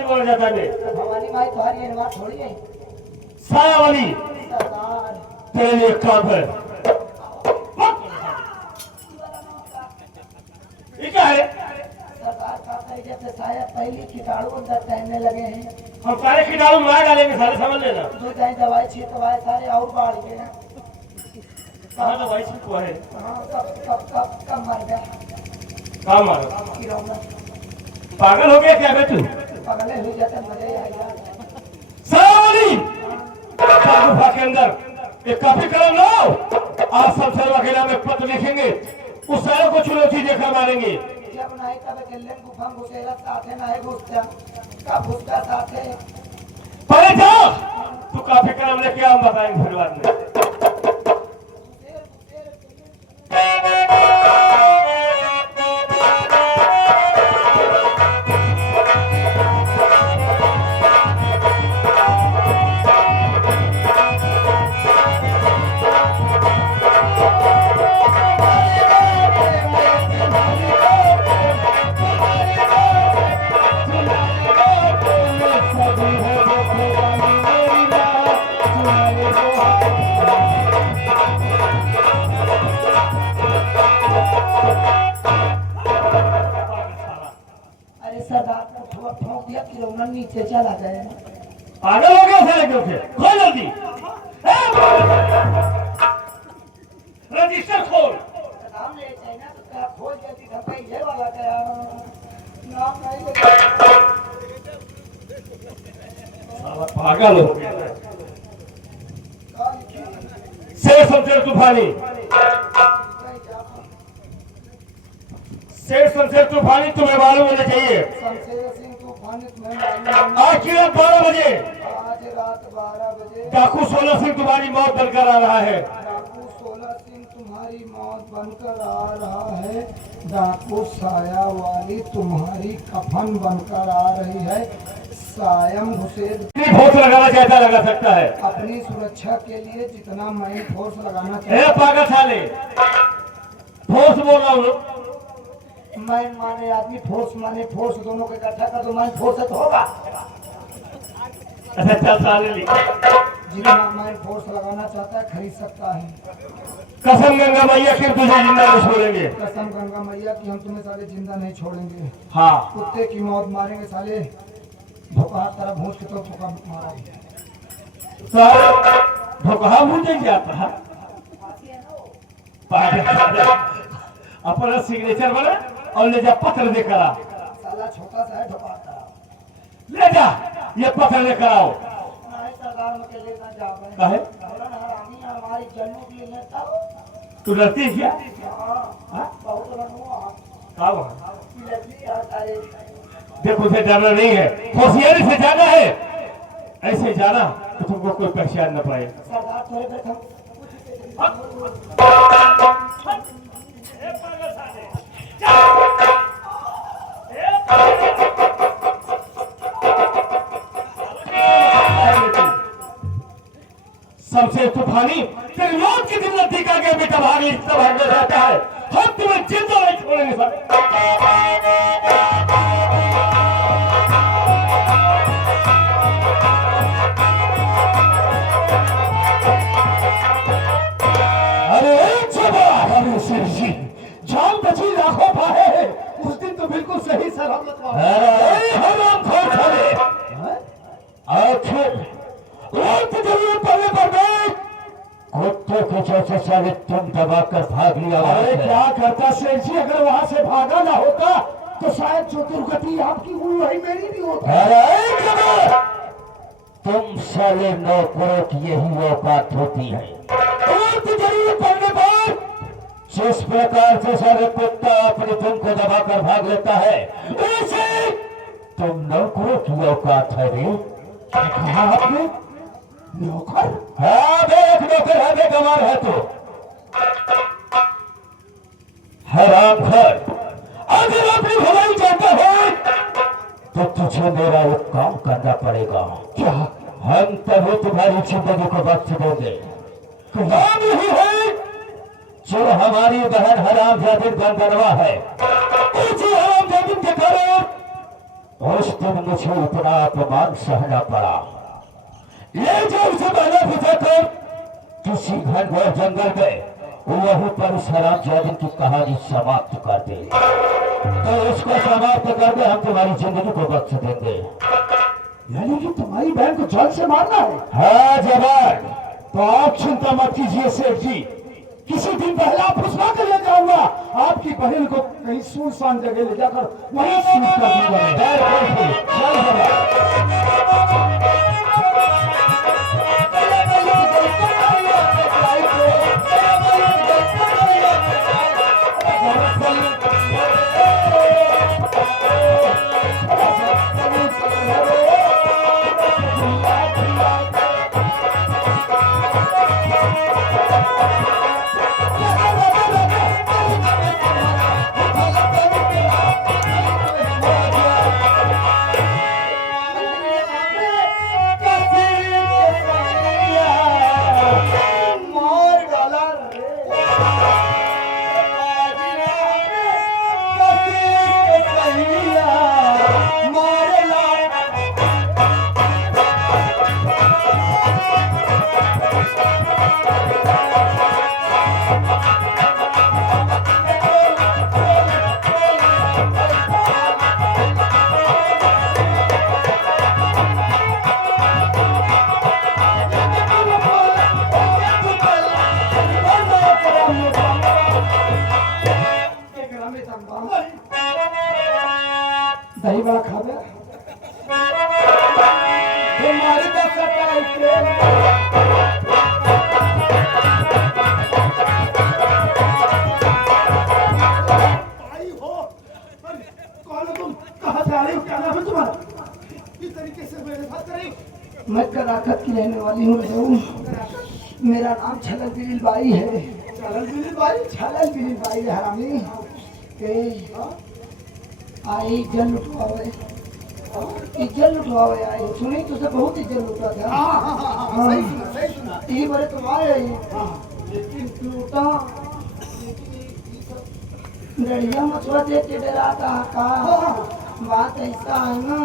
वाली बोला जाता है। भवानी माई तुम्हारी एनवा थोड़ी है साया वाली सरदार। तेरे लिए काम है। ये क्या है? सरदार कहता है जैसे साया पहली कीटाणु अंदर तैरने लगे हैं। हम सारे कीटाणु मार डालेंगे सारे, समझ लेना। जो कहीं दवाई छिड़कवाए सारे और बाढ़ गए हैं। कहाँ दवाई छिड़कवा है? हाँ कब मर गया कहाँ मारा? किरौना पागल हो गया क्या बे तू? पगले हुई जाते मजे आएगा। सावली गुफा के अंदर एक कॉपी कलम लो। आज सब सर्व अकेला में पत्र लिखेंगे, उस सारे को चुनौती देकर मारेंगे। जब नहीं तब गले गुफा घुसेला साथे नहीं घुसता कब घुसता साथे। पहले जाओ तू कॉपी कलम लेके हम बताएंगे फिर बाद में। नीचे चला गया। पागल हो गया सारे क्यों? खोल जल्दी रजिस्टर खोल। नाम ले चाहिए तो क्या खोल जल्दी धपाई ये वाला क्या नाम नहीं साला पागल हो गया। शेर शमशेर तूफानी, शेर शमशेर तूफानी तुम्हें मालूम होना चाहिए। शमशेर सिंह तूफानी तुम्हें मालूम? आज की रात 12 बजे आज रात 12 बजे डाकू 16 सिंह तुम्हारी मौत बनकर आ रहा है। डाकू 16 सिंह तुम्हारी मौत बनकर आ रहा है। डाकू साया वाली तुम्हारी कफन बनकर आ रही है। सायम घुसेर फोर्स लगाना चाहता लगा सकता है। अपनी सुरक्षा के लिए जितना मैं फोर्स लगाना चाहिए। पागल साले फोर्स बोल रहा हूँ। मैं माने आदमी फोर्स माने फोर्स दोनों को इकट्ठा कर दो मैं फोर्स तो होगा। अच्छा साले जितना मैं फोर्स लगाना चाहता है खरीद सकता है। कसम गंगा मैया की तुझे जिंदा नहीं छोड़ेंगे। कसम गंगा मैया की हम तुम्हें साले जिंदा नहीं छोड़ेंगे। हाँ कुत्ते की मौत मारेंगे साले। धोखा तरह भूज के तो धोखा मारा धोखा मुझे जाता है। अपना सिग्नेचर बना और ले जा पत्र लेकर आ। साला छोटा सा है धोखा ले जा ये पत्र लेकर आओ। नहीं सरदार में के लेना जा रहे काहे? हरामी हमारी जन्मों के लिए लेता तू डरती है क्या? बहुत रनुआ क्या वहाँ लगी है सारे। देखो उसे डरना नहीं है, होशियारी से जाना है। ऐसे जाना तो तुमको कोई पहचान न पाए। सरदार थोड़े बैठो सबसे तूफानी तेरी मौत की दिन नजदीक आ गया बेटा। भाग इतना भागने जाता है, हम तुम्हें जिंदा नहीं छोड़ेंगे साले। जान बची लाखों पाए। उस दिन तो बिल्कुल सही सलामत आखिर जरूरत पड़ने पर कुत्ते को जैसे सारे तुम दबाकर भाग लिया। अरे क्या करता शेर जी? अगर वहां से भागा ना होता तो शायद जो दुर्गति आपकी हुई वही मेरी भी होती। तुम साले नौकरों की यही औकात होती है। जरूरत पड़ने पर जिस प्रकार से सारे कुत्ता अपने तुम को दबाकर भाग लेता है वैसे तुम नौकरों की औकात है रे। कहा आपने नौकर? हाँ देख नौकर है, बेगमार है तो हरामखोर। अगर अपनी भलाई चाहता है तो तुझे मेरा एक काम करना पड़ेगा। क्या? हम तभी तुम्हारी जिंदगी को बख्श देंगे। काम यही है जो हमारी बहन हरामजादी गंदनवा है, उसी हरामजादी के कारण उस दिन मुझे उतना अपमान सहना पड़ा। ले जाओ उसे मैंने बुझाकर किसी घर और जंगल में वहीं पर उस हरामजादी की कहानी समाप्त कर दे। तो उसको समाप्त कर दे, हम तुम्हारी जिंदगी को बख्श देंगे। यानी कि तुम्हारी बहन को जल से मारना है? हाँ जवान। तो आप चिंता मत कीजिए सेठ जी, किसी दिन पहले आप फुसला कर ले जाऊंगा। आपकी बहन को कहीं सुनसान जगह ले जाकर वहीं शूट कर दूंगा। चल जवान। दही बड़ा खावे तुम्हारी का सटाई के भाई हो। अरे कौन हो तुम? कहाँ से आ रही हो? क्या नाम है तुम्हारा? किस तरीके से मेरे साथ कर रही हो? मैं कराकत की रहने वाली हूँ। मेरा नाम छलल बिलिल बाई है। चलन बिलिल भाई। छलल बिलिल बाई है हरामी। आई इज्जत लुटवावे, इज्जत लुटवावे आई। सुनी तुझसे बहुत इज्जत लुटा था। हाँ, सही सुना, सही सुना। ये बड़े तुम आए लेकिन लूटा लड़िया मछुआ देख के डराता का। बात ऐसा है ना,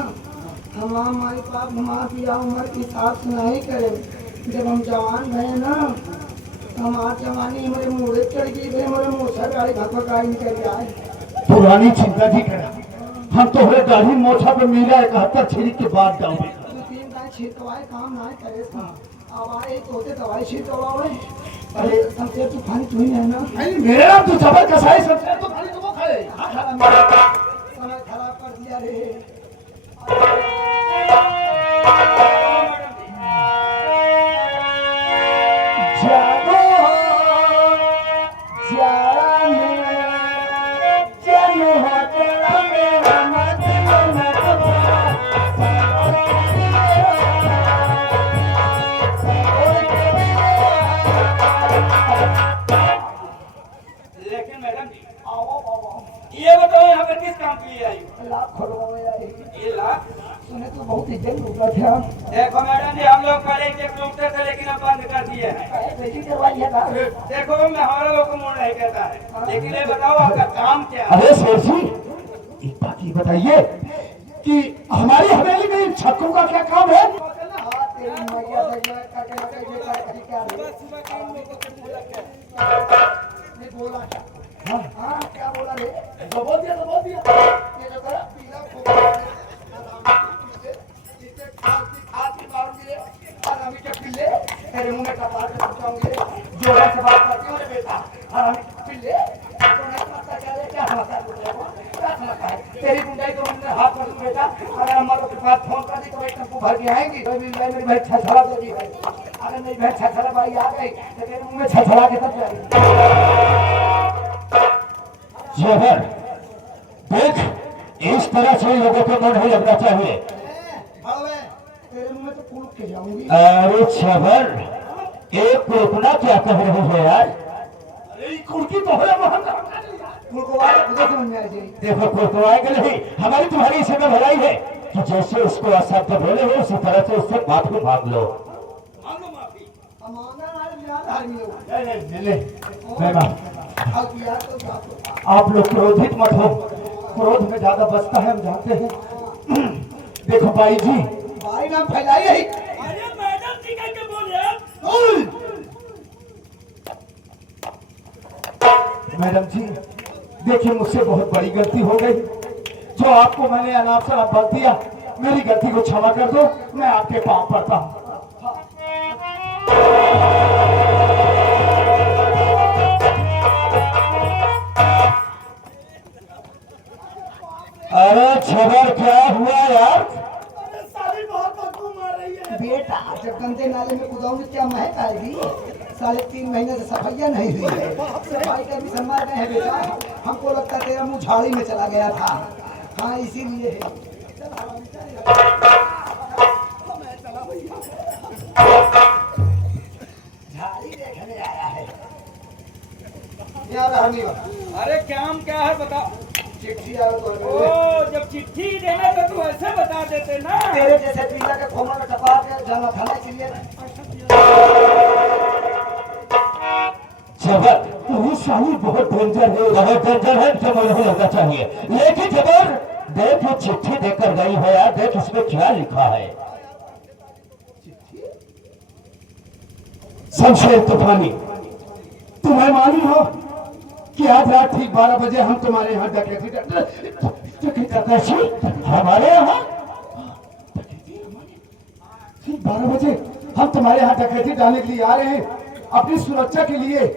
हमारा माई बाप हमारा पिया उम्र की साथ नहीं करे। जब हम जवान भये ना, हमारी जवानी हमारे मुँह चढ़ गई, हमारे मुँह से गाड़ी भगभगाई निकल आए। पुरानी चिंता जी करा, हम तो हरे दाढ़ी मोछा पे मेरा 71 छिड़क के बाद जाओगे। दो तीन दाई छिड़कवाए काम ना करे था। अब आए तो होते दवाई छिड़कवाए। अरे सबसे तूफानी तू ही है ना। मेरे नाम तो जबर कसाई सबसे तो खाली तो वो खाए। समय खराब कर दिया रे। जागो जाने जनो तेरा मेरा मत लेकिन मैडम जी, ये बताओ यहाँ पर किस काम के लिए आई हो? लाख खोलवा में आई। ये लाख? सुने तो बहुत इज्जत लूटा था। देखो मैडम जी, हम लोग पहले चेक लूटते थे लेकिन अब बंद कर दिए हैं। बेटी करवाई है का? देखो मैं हमारा लोग को मोड़ नहीं कहता है, लेकिन ये बताओ आपका काम क्या है? अरे शेर जी, एक बात ये बताइए कि हमारी हवेली में इन छक्कों का क्या काम है? हाँ, तेरी मैया सैया का क्या रे? ये बोला क्या? हाँ, क्या बोला रे? तो बोल दिया, तो बोल दिया। ये जो करा पीला खोपड़ा है, इसे खाती मारूंगी और हम इसे पिल्ले तेरे मुंह में कपार में पहुंचाऊंगे। जोरा से बात करती हूँ रे बेटा, और हम पिल्ले तो नहीं समझता क्या रे? क्या समझता है तुझे वो? क्या समझता है? तेरी गुंडाई को हमने हाथ कर दूं बेटा। अगर हमारे के पास फोन कर दी तो एक टप्पू भर के आएंगी। तो मेरी भाई छछड़ा दे दी है। अगर मेरी भाई छछड़ा भाई आ गई तो तेरे मुंह में छछड़ा के तब जाएगी। जहर देख, इस तरह से लोगों को मन नहीं लगना चाहिए। तेरे मुंह में तो कूद के जाऊंगी। अरे छबर, एक कोकना क्या कह रहे हो यार? अरे कुर्की तो है वो हम उनको आगे खुद समझ में आ जाएगी। देखो कोकवाएंगे नहीं, हमारी तुम्हारी इसी में भलाई है कि जैसे उसको अशब्द बोले हो उसी तरह से उससे माफी मांग लो। मांगो माफी। अमाना नाल ज्ञान धार्मी हो। ले मैं बात अब यार तो बात हो। आप लोग क्रोधित मत हो, क्रोध में ज्यादा बचता है हम जानते हैं, देखो भाई जी, भाई नाम फैलाई यही। अरे मैडम जी कह के बोले। मैडम जी देखिए, मुझसे बहुत बड़ी गलती हो गई। जो आपको मैंने अनाप शनाप बक दिया, मेरी गलती को क्षमा कर दो। मैं आपके पांव पड़ता हूँ। अरे छबर क्या हुआ यार? अरे साली बहुत बदबू मार रही है। बेटा जब गंदे नाले में कूदाऊंगी क्या महक आएगी? 3.5 महीने से सफाइया नहीं हुई है। सफाई का भी सम्मान है बेटा। हमको लगता तेरा मुंह झाड़ी में चला गया था। हाँ इसीलिए झाड़ी देखने आया है। यार हमी अरे काम क्या है बताओ। चिट्ठी आवे तो ओ जब चिट्ठी देना तो तू ऐसे बता देते ना। तेरे जैसे पीला के खोमा में टपा के जाना था ना, इसलिए जबर वो साली बहुत डेंजर है। बहुत डेंजर है, जबर नहीं होना चाहिए। लेकिन जबर देख वो चिट्ठी देकर गई है यार, देख इसमें क्या लिखा है। शमशेर तूफानी, तुम्हें मालूम हो कि आज रात ठीक 12 बजे हम तुम्हारे यहाँ डकैती हमारे यहाँ ठीक 12 बजे हम तुम्हारे यहाँ डकैती डालने के लिए आ रहे हैं। अपनी सुरक्षा के लिए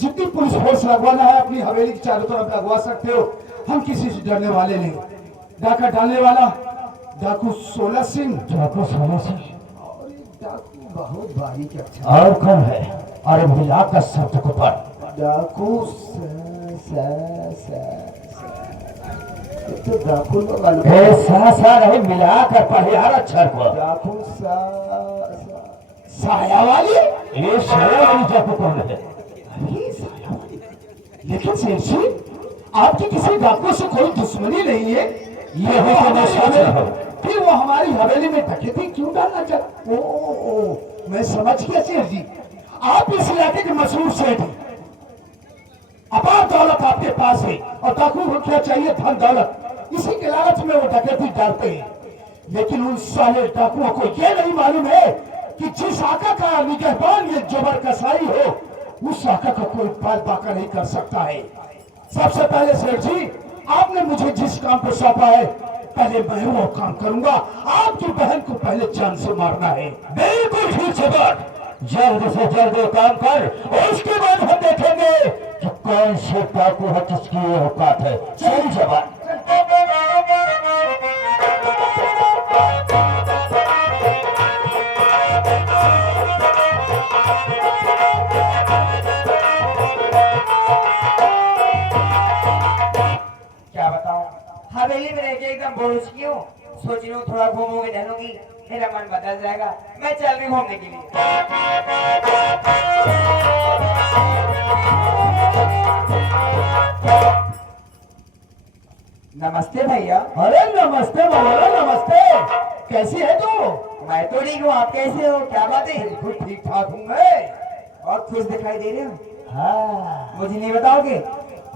जितनी पुलिस फोर्स लगवाना है अपनी हवेली के चारों तरफ लगवा सकते हो। हम किसी से डरने वाले नहीं। डाका डालने वाला डाकू 16 सिंह। डाकू 16 सिंह और ये डाकू बहुत बारीक अच्छा। और कौन है? अरे मिला का शब्द को पढ़। डाकू तो डाकू सा नहीं, मिला कर पढ़े यार अक्षर को। डाकू साया वाली। ये साया वाली डाकू कौन है? अरे साया वाली। लेकिन शेर सिंह आपकी किसी डाकू से कोई दुश्मनी नहीं है। ये भी तो मैं सोच रहा हूँ। फिर वो हमारी हवेली में डकैती क्यों डालना चाहते? ओ मैं समझ गया शेर जी, आप इस इलाके के मशहूर सेठ हैं। अपार दौलत आपके पास है और डाकू को क्या चाहिए? धन दौलत। इसी के लालच में वो डकैती डालते हैं। लेकिन उन साले डाकुओं को यह नहीं मालूम है कि जिस आका का निगहबान ये जबर कसाई हो, उस आका का कोई बाल बाका नहीं कर सकता है। सबसे पहले सेठ जी, आपने मुझे जिस काम को सौंपा है, पहले मैं वो काम करूंगा। आपकी बहन को पहले जान से मारना है। बिल्कुल ठीक जबर, जल्द से जल्द वो काम कर और उसके बाद हम देखेंगे कि कौन से डाकू है, किसकी ये औकात है। चल जबर। क्या बताऊं, हवेली में रह के एकदम बोझ की हूँ। सोच रही हूँ थोड़ा घूमूंगी टहलूंगी, मेरा मन बदल जाएगा। मैं चल रही हूँ घूमने के लिए। नमस्ते भैया। अरे नमस्ते बाबा, नमस्ते। कैसी है तू? मैं तो ठीक हूँ, आप कैसे हो? क्या बात है? बिल्कुल ठीक ठाक हूँ मैं। बहुत खुश दिखाई दे रहे हो। हाँ, मुझे नहीं बताओगे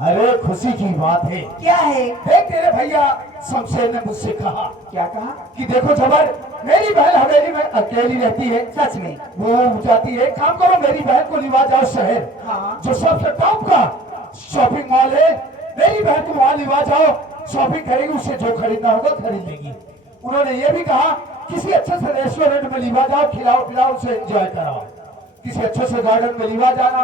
अरे खुशी की बात है। क्या है? देख तेरे भैया शमशेर ने मुझसे कहा क्या कहा? कि देखो जबर, मेरी बहन हवेली में अकेली रहती है। सच में? वो जाती है, काम करो मेरी बहन को लिवा जाओ शहर। हाँ। जो सबसे टॉप का शॉपिंग मॉल है, मेरी बहन को वहां लिवा जाओ। शॉपिंग करेगी, उससे जो खरीदना होगा खरीद लेगी। उन्होंने ये भी कहा किसी अच्छे से रेस्टोरेंट में लिवा जाओ, खिलाओ पिलाओ, उसे एंजॉय कराओ। किसी अच्छे से गार्डन में लिवा जाना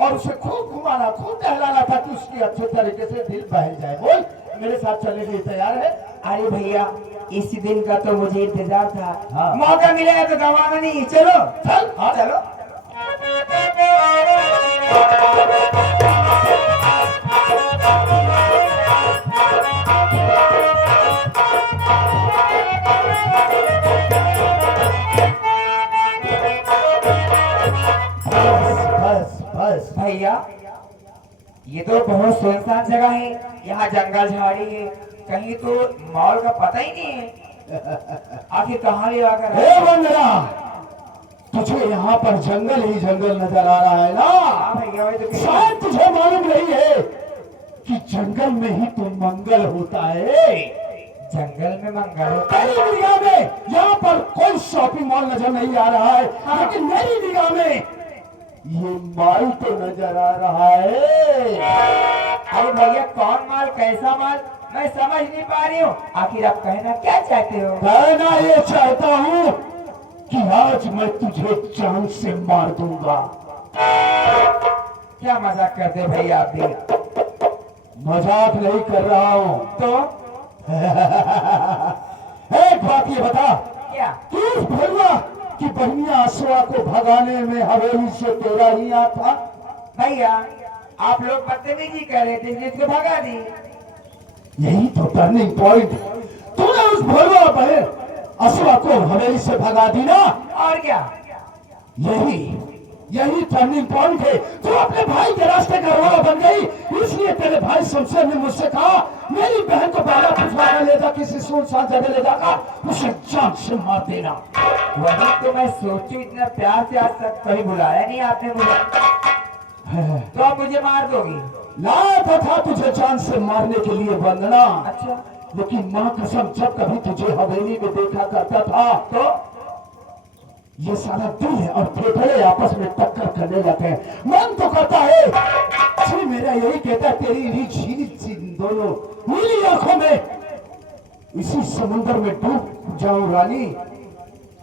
और उसे खूब घुमाना, खूब टहलाना, ताकि उसकी अच्छे तरीके से दिल बहल जाए। बोल, मेरे साथ चलने के लिए तैयार है? अरे भैया, इस दिन का तो मुझे इंतजार था। हाँ। मौका मिलेगा तो गंवाना नहीं। चलो चल। हाँ चलो। बस बस। भैया, ये तो बहुत सुनसान जगह है। यहाँ जंगल झाड़ी है, कहीं तो मॉल का पता ही नहीं है। आखिर कहाँ ले आकर हे बंदरा, तुझे यहाँ पर जंगल ही जंगल नजर आ रहा है ना? हाँ भैया, वही तो कह रहा हूँ। शायद तुझे मालूम नहीं है कि जंगल में ही तो मंगल होता है। जंगल में मंगल होता है। तेरी निगाह में यहाँ पर कोई शॉपिंग मॉल नजर नहीं आ रहा है, लेकिन मेरी निगाह में ये माल तो नजर आ रहा है। अरे भैया कौन माल, कैसा माल, मैं समझ नहीं पा रही हूँ। आखिर आप कहना क्या चाहते हो? कहना ये चाहता हूँ कि आज मैं तुझे जान से मार दूंगा। क्या मजाक करते भैया आप भी? मजाक नहीं कर रहा हूँ। तो एक बात ये बता क्या? कि उस भैया की बहनिया अश्वा को भगाने में हवेली से तेरा ही हाथ था। भैया आप लोग बदतमीजी कर रहे थे इसलिए इसको भगा दी। यही तो टर्निंग पॉइंट है। तूने उस भैया बहन अश्वा को हवेली से भगा दी ना। और क्या? यही टर्निंग पॉइंट है। तू अपने भाई के रास्ते का रोड़ा बन गई, इसलिए तेरे भाई शमशेर ने मुझसे कहा मेरी बहन को पहला पिछवाड़ा ले जा, किसी सुनसान जगह ले जाकर उसे जान से मार देना। वही तो मैं सोचूं, इतना प्यार से आज तक कभी बुलाया नहीं आपने मुझे, तो आप मुझे मार दोगी? लाया था तुझे जान से मारने के लिए वंदना। अच्छा, लेकिन माँ कसम जब कभी तुझे हवेली में देखा करता था तो ये सारा दिल और फेफड़े आपस में टक्कर करने लगते हैं। मन तो करता है जी मेरा यही कहता है तेरी झील दोनों नीली आंखों में इसी समुद्र में डूब जाऊं रानी,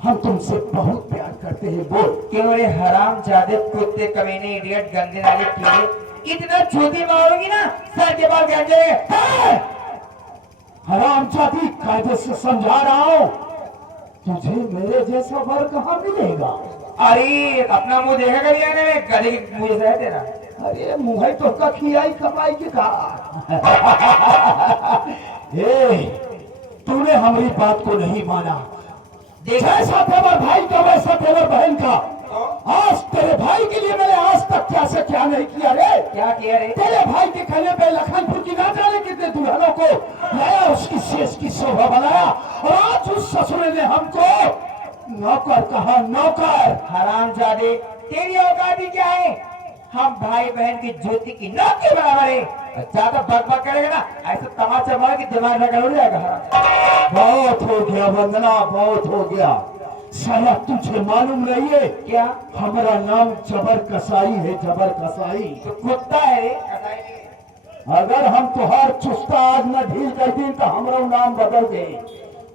हम तुमसे बहुत प्यार करते हैं। बोल। क्यों रे हराम जादे कुत्ते कमीने इडियट गंदे नाले कीड़े, इतना चूती मारोगी ना सर के बाल गंज जाएंगे। हराम जाती कायदे से समझा रहा हूं, तुझे मेरे जैसा वर कहाँ मिलेगा। अरे अपना मुंह देखा करिए ने गले के मुंह जैसा है तेरा। अरे मुंह है तो का खियाई कमाई के कहा। ए, तूने हमारी बात को नहीं माना। जैसा तेवर भाई का वैसा तेवर बहन का। आज तेरे भाई के लिए मैंने आज तक क्या से क्या नहीं किया रे। क्या किया रे? तेरे भाई के कहने पे लखनपुर की ना जाने कितने दुल्हनों को लाया, उसकी शेष की शोभा बनाया, और आज उस ससुर ने हमको नौकर कहा। नौकर? हराम जादे तेरी औकात ही क्या है? हम भाई बहन की ज्योति की नोक के बराबर है। ज्यादा बकबक करेगा ना ऐसा तमाचा मार के दिमाग रगड़ उड़ जाएगा। बहुत हो गया वंदना, बहुत हो गया। साला तुझे मालूम नहीं है क्या? हमारा नाम जबर कसाई है, जबर कसाई। तो कुत्ता है रे, कसाई नहीं। अगर हम तुहार चुस्ता आज न ढील कर दी तो हमारा नाम बदल दे।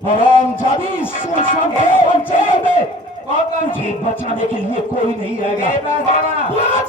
हराम जादी सुनसान में तुझे बचाने के लिए कोई नहीं आएगा। मेरे पास आना।